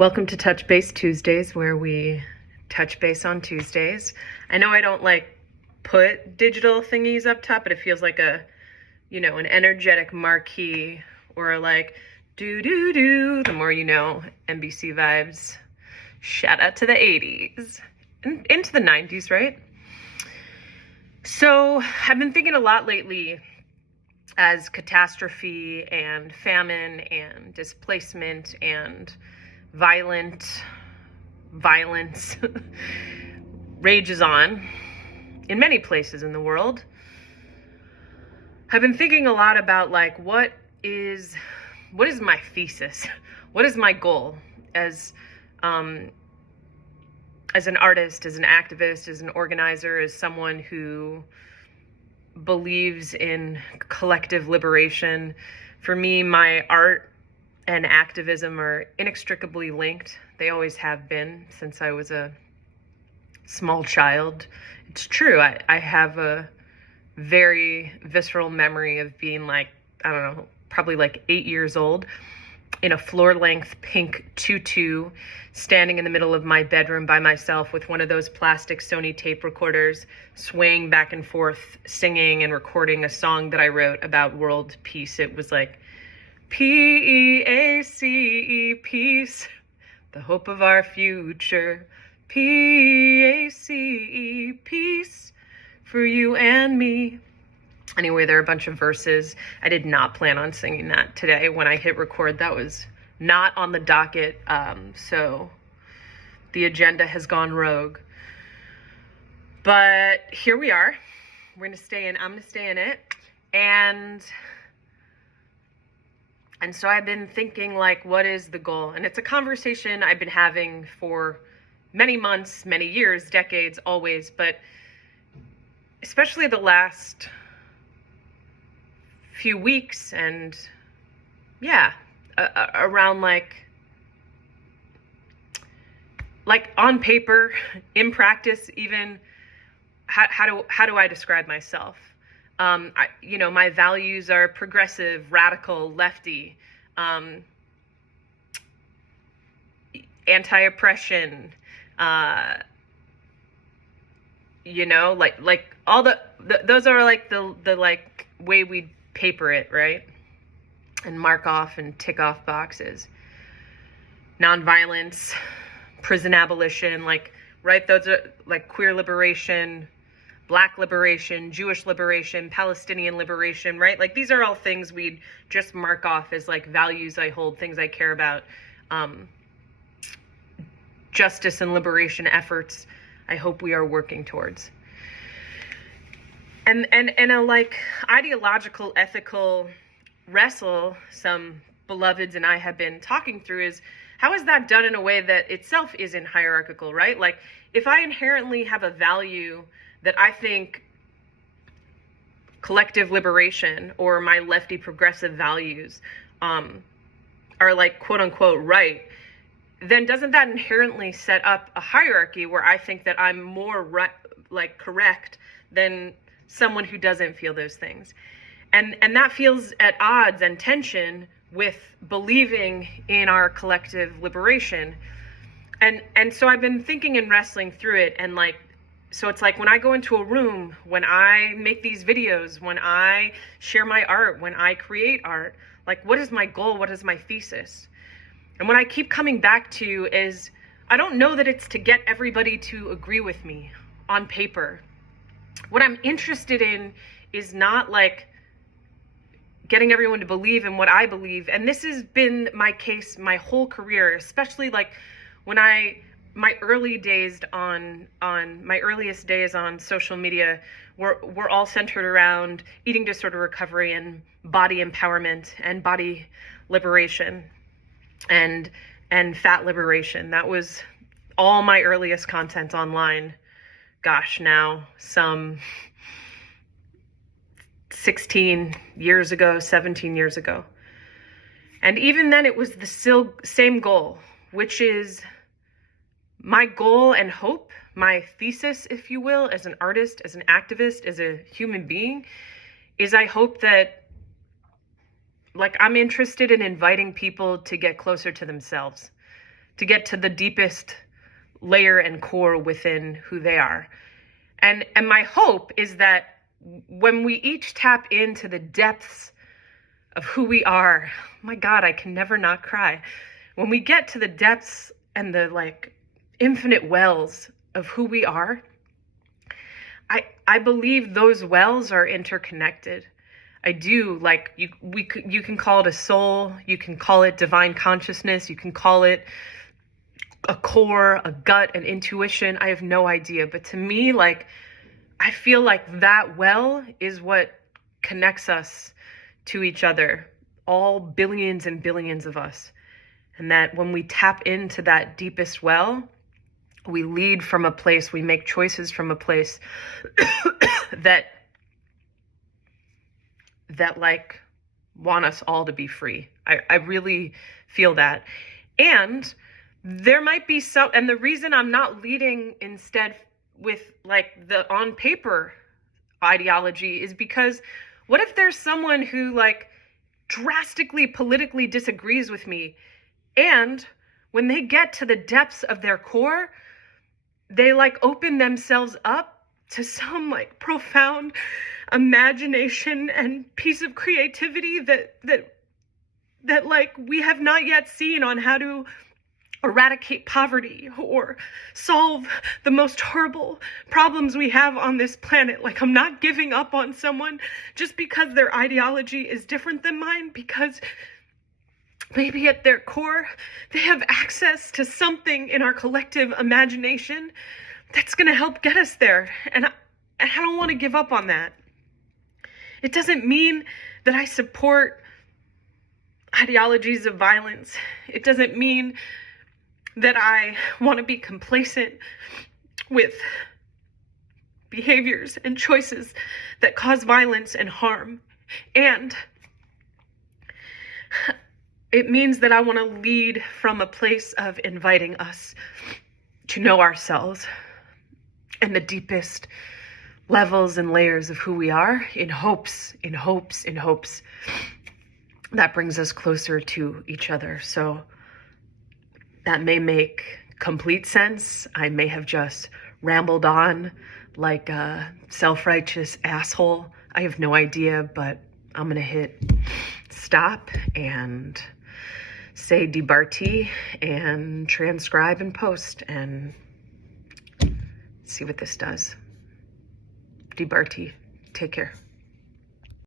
Welcome to Touch Base Tuesdays, where we touch base on Tuesdays. I know I don't put digital thingies up top, but it feels like an energetic marquee, or do do do. The more you know, NBC vibes. Shout out to the 80s and into the 90s, right? So I've been thinking a lot lately as catastrophe and famine and displacement and violence rages on in many places in the world. I've been thinking a lot about what is my thesis? What is my goal as an artist, as an activist, as an organizer, as someone who believes in collective liberation? For me, my art and activism are inextricably linked. They always have been since I was a small child. It's true. I have a very visceral memory of being probably 8 years old, in a floor-length pink tutu, standing in the middle of my bedroom by myself with one of those plastic Sony tape recorders, swaying back and forth, singing and recording a song that I wrote about world peace. It was P-E-A-C-E, peace, the hope of our future. P-A-C-E, peace, for you and me. Anyway, there are a bunch of verses. I did not plan on singing that today. When I hit record, that was not on the docket, so the agenda has gone rogue. But here we are. I'm gonna stay in it. And so I've been thinking, what is the goal? And it's a conversation I've been having for many months, many years, decades, always, but especially the last few weeks, and around on paper, in practice, even how do I describe myself? My values are progressive, radical, lefty, anti-oppression, all those are the way we paper it, right? And mark off and tick off boxes. Nonviolence, prison abolition, right? Those are queer liberation, Black liberation, Jewish liberation, Palestinian liberation, right? These are all things we'd just mark off as values I hold, things I care about. Justice and liberation efforts I hope we are working towards. And a ideological, ethical wrestle some beloveds and I have been talking through is, how is that done in a way that itself isn't hierarchical, right? If I inherently have a value that I think collective liberation or my lefty progressive values are quote unquote right, then doesn't that inherently set up a hierarchy where I think that I'm more correct than someone who doesn't feel those things? And that feels at odds and tension with believing in our collective liberation. And so I've been thinking and wrestling through it, and so it's when I go into a room, when I make these videos, when I share my art, when I create art, what is my goal? What is my thesis? And what I keep coming back to is, I don't know that it's to get everybody to agree with me on paper. What I'm interested in is not getting everyone to believe in what I believe. And this has been my case my whole career, especially when my earliest days on social media were all centered around eating disorder recovery and body empowerment and body liberation and fat liberation. That was all my earliest content online. Gosh, now some 16 years ago, 17 years ago. And even then it was the same goal, which is my goal and hope, my thesis, if you will, as an artist, as an activist, as a human being, is I hope that I'm interested in inviting people to get closer to themselves, to get to the deepest layer and core within who they are. And my hope is that when we each tap into the depths of who we are, my God, I can never not cry. When we get to the depths and the like infinite wells of who we are, I believe those wells are interconnected. I do. Like, you can call it a soul, you can call it divine consciousness, you can call it a core, a gut, an intuition. I have no idea. But to me, like, I feel like that well is what connects us to each other, all billions and billions of us. And that when we tap into that deepest well, we lead from a place, we make choices from a place that like want us all to be free. I really feel that. And there might be some, and the reason I'm not leading instead with like the on paper ideology is because what if there's someone who like drastically politically disagrees with me, and when they get to the depths of their core, they like open themselves up to some like profound imagination and piece of creativity that like we have not yet seen on how to eradicate poverty or solve the most horrible problems we have on this planet. Like, I'm not giving up on someone just because their ideology is different than mine, because maybe at their core, they have access to something in our collective imagination that's going to help get us there. And I don't want to give up on that. It doesn't mean that I support ideologies of violence. It doesn't mean that I want to be complacent with behaviors and choices that cause violence and harm. And it means that I want to lead from a place of inviting us to know ourselves and the deepest levels and layers of who we are, in hopes that brings us closer to each other. So that may make complete sense. I may have just rambled on like a self-righteous asshole. I have no idea, but I'm going to hit stop and say Dibarti and transcribe and post and see what this does. Dibarti, take care.